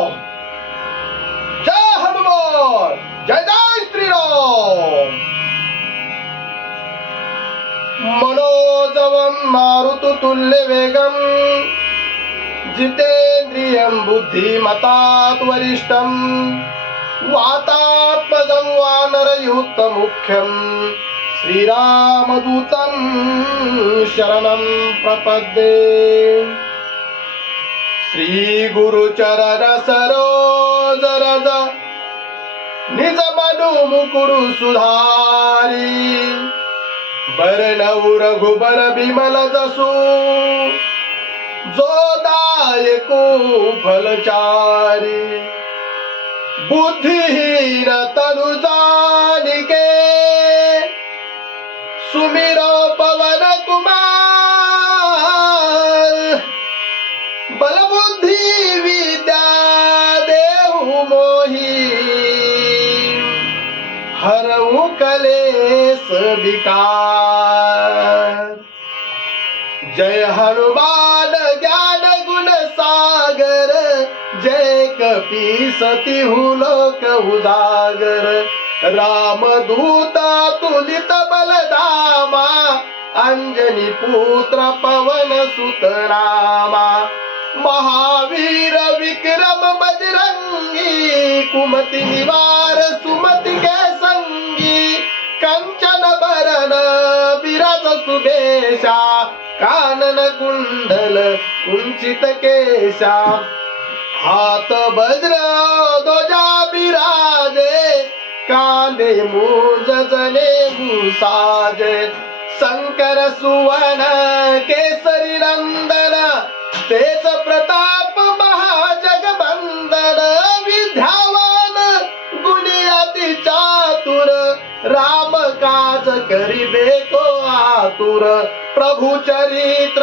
श्रीराम, जय हनुमान, जय जय श्रीराम। मनोजवं मारुततुल्य वेगं जितेन्द्रियं बुद्धिमतात् वरिष्ठं वातात्मजं वानरयूथमुख्यं श्रीरामदूतं शरणं प्रपद्ये। श्री गुरुचरण सरोज रज निज मनु मुकुरु सुधारी बरनउ रघुबर बिमल जसु जो दायको फलचारी। बुद्धिहीन तनु जानिके सुमिरो पवन कुमार बल बुद्धि विद्या देहु मोहि हरऊ कलेस विकार। जय हनुमान ज्ञान गुण सागर जय कपीसतिहु लोक उजागर। राम दूता तुलित बलधामा अंजनी पुत्र पवन सुत नामा। महावीर विक्रम बजरंगी कुमति निवार सुमति के संगी। कंचन बरन विराज सुबेशा कानन कुंडल कुंचित केशा। हाथ वज्र ध्वजा विराजे कांधे मूंज जनेऊ साजे। शंकर सुवन केसरी नंदन तेज प्रताप महाजगबंदन। विद्यावान गुणी अति चातुर राम काज करिबे को आतुर। प्रभु चरित्र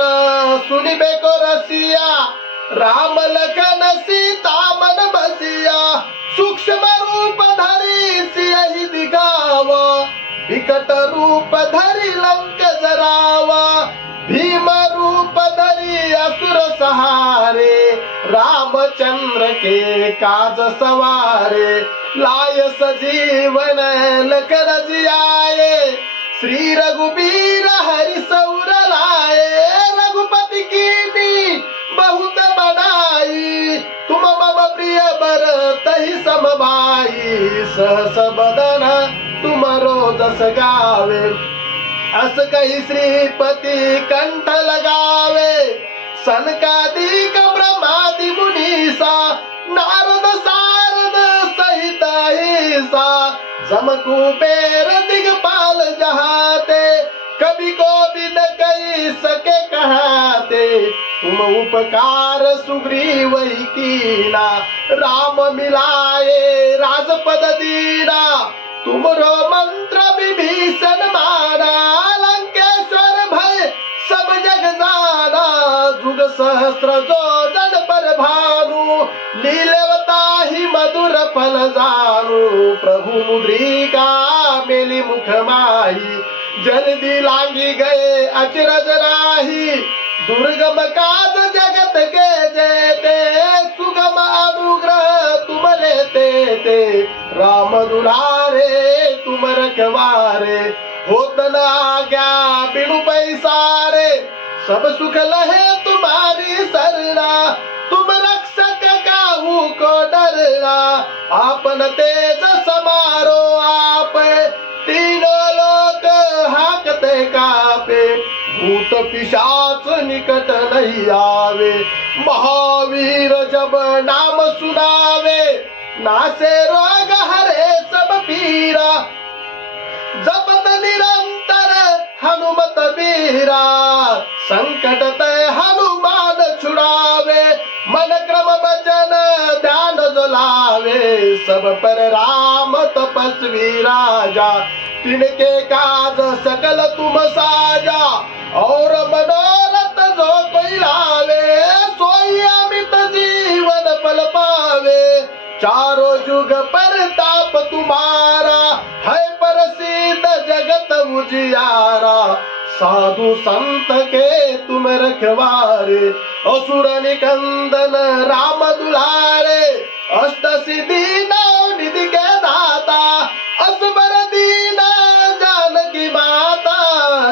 सुनिबे को रसिया राम लखन सीता मन बसिया। सूक्ष्म रूप धरि सियहि दिखावा विकट रूप धरि लंक जरावा। भीम रूप धरि असुर सहारे रामचंद्र के काज सवारे। लाय सजीवन लखन जियाए श्री रघुबीर हरि सौर लाए। रघुपति कीनी बहुत बड़ाई तुम मम प्रिय बरतहि सम भाई। सहस बदन तुम रोजस गावे अस कहि श्रीपति कंठ लगावे। सनकादिक ब्रह्मादि मुनीसा नारद सारद सहित ईसा। जम कुबेर दिगपाल जहाते कवि कोविद कहि सके कहाते। तुम उपकार सुग्रीव ही कीना राम मिलाए राजपद दीना। तुमरो मंत्र विभीषण माना लंकेश्वर भय सब जग जाना। जुग सहस्त्र जो जन पर भानु लीलवता ही मधुर फल जानू। प्रभु मुद्रिका मेली मुख माही जल्दी लांगी गए अचरज राही। दुर्गम काज जगत के जेते सुगम अनुग्रह तुम लेते ते। राम दुलारे तुम रखवारे होत न आज्ञा बिनु पैसारे। सब सुख लहे तुम्हारी सरना तुम रक्षक काहू को डरना। आपन तेज समारो आप तीनों लोक हाकते कापे। भूत पिशाच निकट नहीं आवे महावीर जब नाम सुनावे। नासे रोग हरे सब पीरा जपत निरंतर हनुमत बीरा। संकट ते हनुमान छुड़ावे मन क्रम वचन ध्यान जलावे। सब पर राम तपस्वी राजा तिनके काज सकल तुम साजा। और मनोरथ जो कोई लावे सोई अमित जीवन फल पावे। चारों युग परताप तुम्हारा है प्रसिद्ध जगत उजियारा। साधु संत के तुम रखवारे, असुर निकंदन राम दुलारे, अष्ट सिद्धि नौ निधि के दाता, असबर दीन जानकी माता,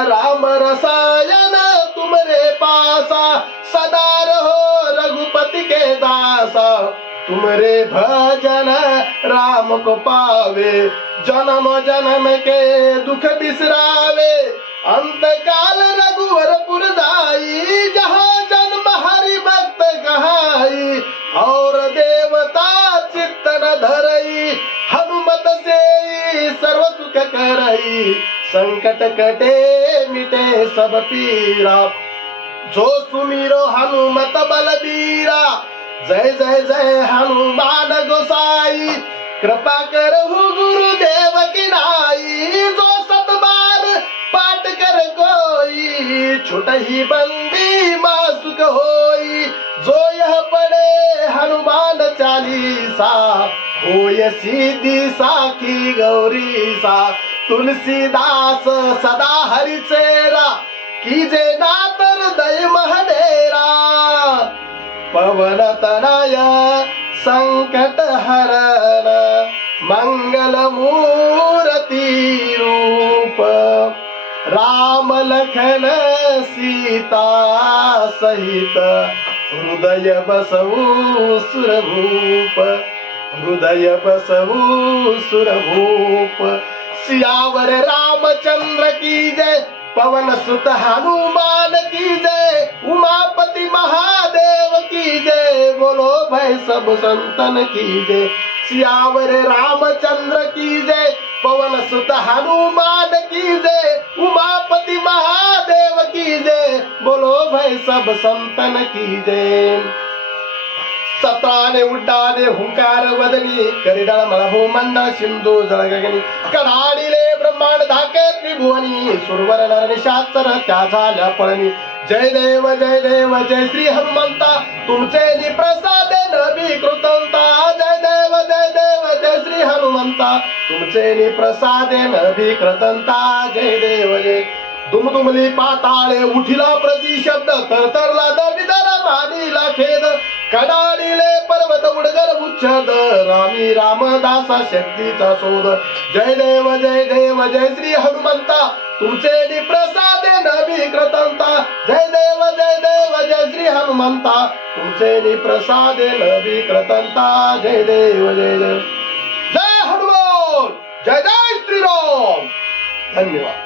राम रसायन तुमरे पासा, सदा रहो रघुपति के दासा, तुमरे भजन राम को पावे, जन्म जन्म के दुख बिसरावे, अंत काल रघुवरपुर जाई, जहाँ जन्म हरि भक्त कहाई, और देवता चित्त न धरई, हनुमत से सर्व सुख करई, संकट कटे मिटे सब पीरा, जो सुमिरो हनुमत बलबीरा, जय जय जय हनुमान गोसाई, कृपा करहु गुरुदेव की नाई, जो सत बार पाठ कर कोई, छुटहि बंदी मासुक होई, जो यह पढ़े हनुमान चालीसा, होय सिद्धि साखी गौरी सा, तुलसीदास सदा हरि चेरा, कीजे नातर दय महडेरा, पवन तनय संकट हरण, मंगल मूर्ति रूप, राम लखन सीता सहित, हृदय बसहु सुरभूप, हृदय बसहु सुरभूप, सियावर रामचंद्र की जय, पवन सुत हनुमान की जय, उमापति महादेव की जय, बोलो भाई सब संतन की जय, सियावर रामचंद्र की जय, पवन सुत हनुमान की जय, उमापति महादेव की जय, बोलो भाई सब संतन की जय. सत्राने उड्डाणे हुंकार वदनी, करिडाळ मळभू मंडळ सिंधू जळगगनी, कडाडीले ब्रह्मांड धाके त्रिभुवनी, सुरवर नर निशाचर त्या झाल्या पळणी, जय देव जय श्री हनुमंता, तुमचे नि प्रसादे नभी कृतंता, जय देव जय श्री हनुमंता, तुमचे नि प्रसादे नभी कृतंता, जय देव जय. दुमदुमली पाताळे उठिला प्रतिशब्द, तरतरला दरिदर मानिला खेद, कडाडीले पर्वत उडगर उच्छद, रामी रामदासा शक्तीचा शोध, जय देव जय श्री हनुमंता, तुमचे नि प्रसादे नभी कृतंता, जय देव जय श्री हनुमंता, तुमचे नि प्रसादे नभी कृतंता, जय देव जय हनुमान, जय श्री राम. धन्यवाद.